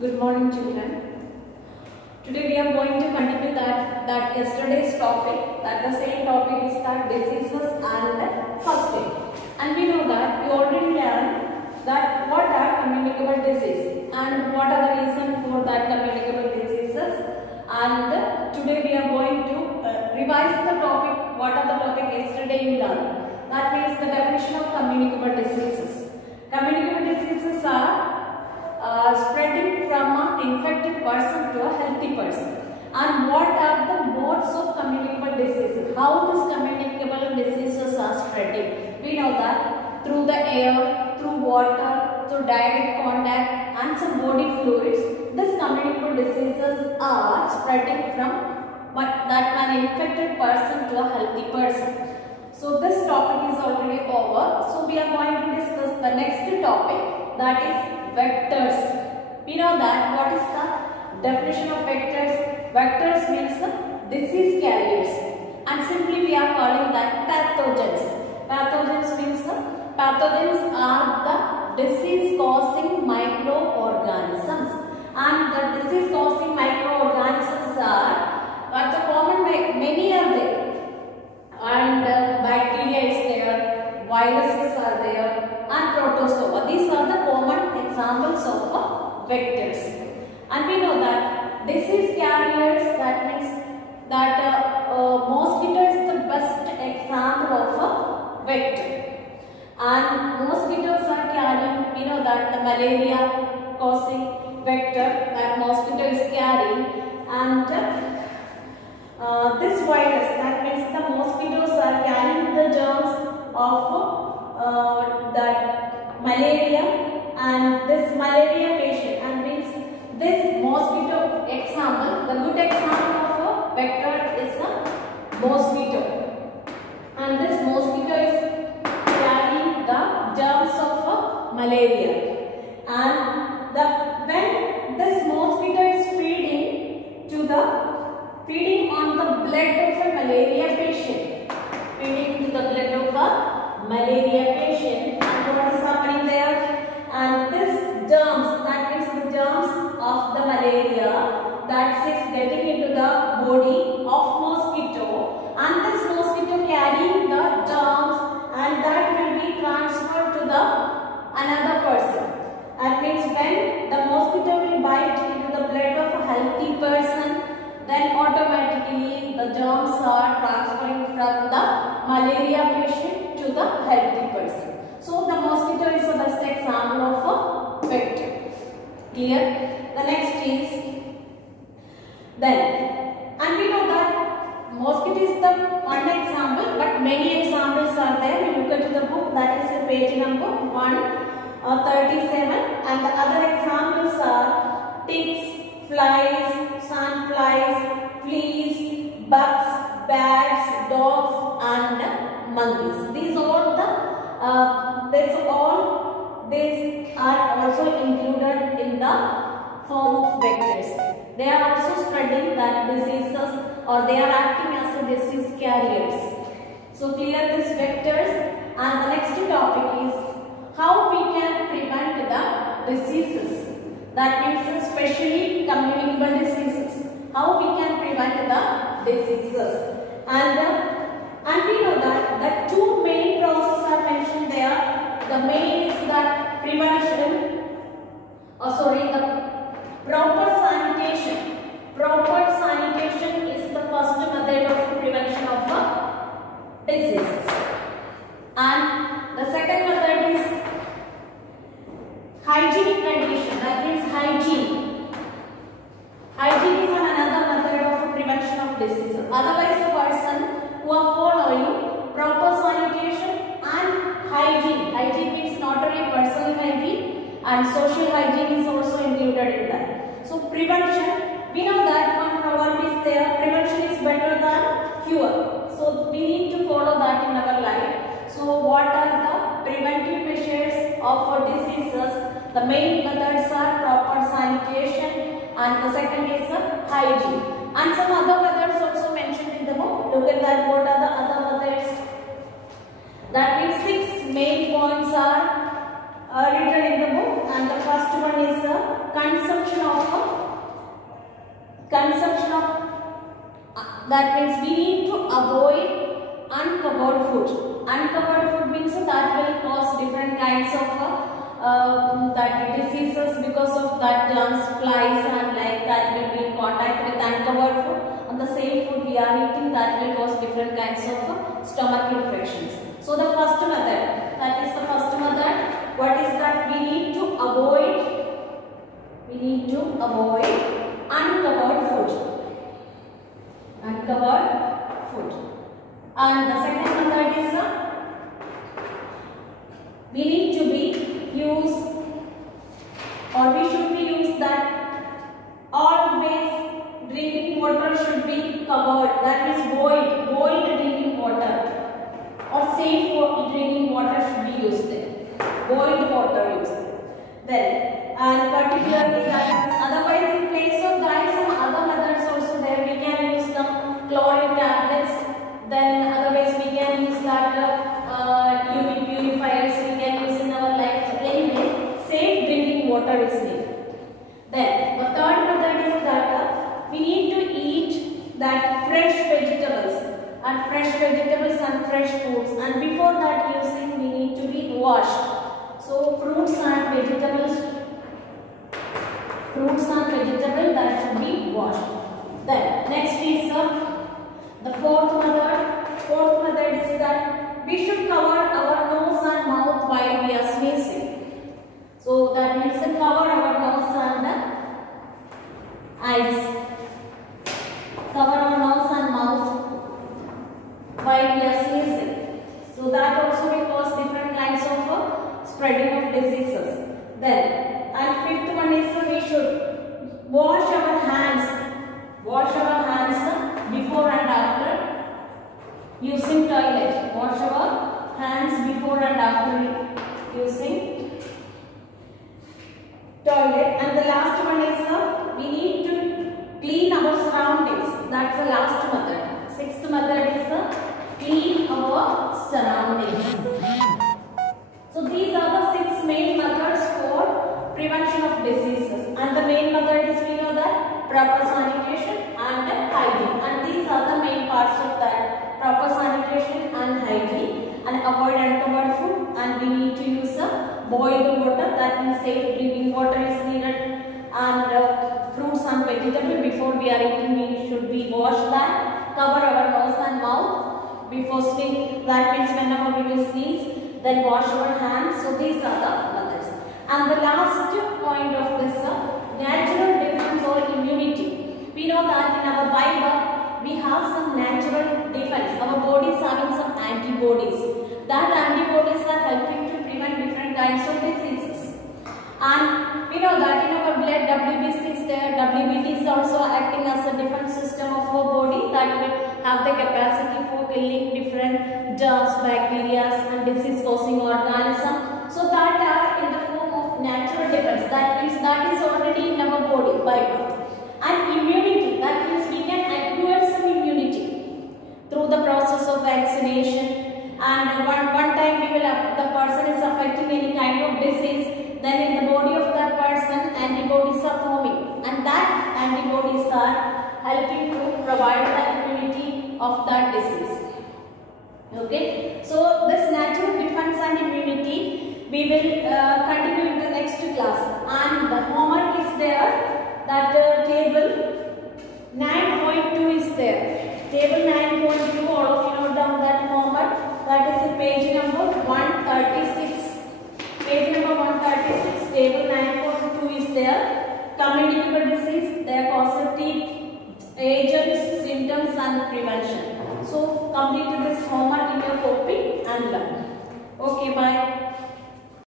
Good morning, children. Today we are going to continue that yesterday's topic. That the same topic is that diseases and first aid. And we know that we already learned that what are communicable diseases and what are the reasons for that communicable diseases. And today we are going to revise the topic. What are the topic yesterday you learned? That means the definition of communicable diseases. Communicable diseases are spreading from an infected person to a healthy person. And what are the modes of communicable diseases? How these communicable diseases are spreading? We know that through the air, through water, through direct contact and some body fluids. These communicable diseases are spreading from that an infected person to a healthy person. So this topic is already over. So we are going to discuss the next topic, that is vectors. We know that what is the definition of vectors? Vectors means disease carriers, and simply we are calling that pathogens. Pathogens means pathogens are the disease causing microorganisms, and the disease causing microorganisms are common. Many are there, and bacteria is there, viruses are there, and protozoa. These are the common examples of vectors. And we know that disease carriers, that means that mosquito is the best example of a vector. And mosquitoes are carrying, we know that the malaria causing vector that mosquito is carrying, and this virus, that means the mosquitoes are carrying the germs of that malaria, and this malaria patient, and means this mosquito example, the good example of a vector is a mosquito, and this mosquito is carrying the germs of malaria, and when this mosquito is feeding on the blood of a malaria patient, feeding to the blood of a malaria patient, and what is happening there? And this germs, that means the germs of the malaria, that is getting into the body of mosquito, and this mosquito carrying the germs, and that will be transferred to the another person. That means when the mosquito will bite into the blood of a healthy person, then automatically the germs are transferring from the malaria patient to the healthy person. So the mosquito is the best example of a vector. Clear? The next is then, and we know that mosquito is the one example, but many examples are there. We look at the book, that is page number 137, and the other examples are ticks, flies, sandflies, fleas, bugs, bats, dogs, and monkeys. These are also included in the form of vectors. They are also spreading that diseases, or they are acting as a disease carriers. So clear these vectors, and the next topic is how we can prevent the diseases. That means especially communicable diseases. How we can prevent the diseases. And we know that the two main processes are mentioned there. The main is that prevention, the proper sanitation. Proper sanitation is the first method of prevention of diseases. And the second method is hygienic condition. That means hygiene. Hygiene is another method of prevention of diseases. Otherwise, a person who are following proper sanitation and hygiene. Hygiene means not only personal hygiene, and social hygiene is also included in that. So prevention, we know that one proverb is there, prevention is better than cure. So we need to follow that in our life. So what are the preventive measures of diseases? The main methods are proper sanitation, and the second is hygiene. And some other methods also mentioned in the book. Look at that, what are the other methods? That means 6 main points are written in the book, and the first one is consumption of that means we need to avoid uncovered food. Uncovered food means that will cause different kinds of that diseases because of that germs, flies and like that will be in contact with uncovered food. On the same food we are eating, that will cause different kinds of stomach infections. So the first method, that is the first method. What is that? We need to avoid uncovered food. Uncovered food. And the second method is we need to be use, or we should be use that always drinking water should be covered. That is boiled drinking water or safe drinking water should be used there. Boiled water used then. And particularly that, otherwise in place of that some other methods also there. We can use some chlorine tablets. Then otherwise we can use that UV purifiers. We can use in our life. Anyway, safe drinking water is needed. Then the third method is that we need to eat that fresh vegetables and fresh foods. And before that using, we need to be washed. So fruits and vegetables that should be washed. Then next is the fourth method. Fourth method is that we should cover our nose and mouth while we are sneezing. So that means cover our nose and eyes. Cover our nose and mouth while we are sneezing. So that also will cause different kinds of spreading of diseases. Then, and fifth one is we should wash our hands. Wash our hands before and after using toilet. Wash our hands before and after using toilet. And the last one is we need to clean our surroundings. That's the last method. Sixth method is clean our surroundings. So these are the 6 main methods for prevention of diseases. And the main method is, we know that, proper sanitation and hygiene. And these are the main parts of that: proper sanitation and hygiene, and avoid uncovered food, and we need to use boiled water. That means safe drinking water is needed. And fruits and vegetables before we are eating, we should be washed that. Cover our nose and mouth before sneezing. That means whenever we will sneeze, then wash our hands. So these are the methods. And the last point of this natural defense or immunity. We know that in our Bible we have some natural defense. Our body is having some antibodies. That antibodies are helping to prevent different kinds of diseases. And we know that in our blood WBC is there. WBT is also acting as a defense system of our body that will have the capacity for killing different germs, bacteria and disease causing organisms. So that are in the form of natural defense. That means that is already in our body by birth. And immunity, that means we can acquire some immunity through the process of vaccination. And one time we will have, the person is affecting any kind of disease, then in the body of that person antibodies are forming, and that antibodies are helping to provide the immunity of that disease. Okay, so this natural defense and immunity we will continue in the next class. And the homework is there, that table 9.2 is there. Table 9.2, all of you note down that homework. That is in page number 136. Page number 136, table 9.2 is there. Communicable disease, their causative agents, symptoms and prevention. So complete this homework in your copy and learn. Okay, bye.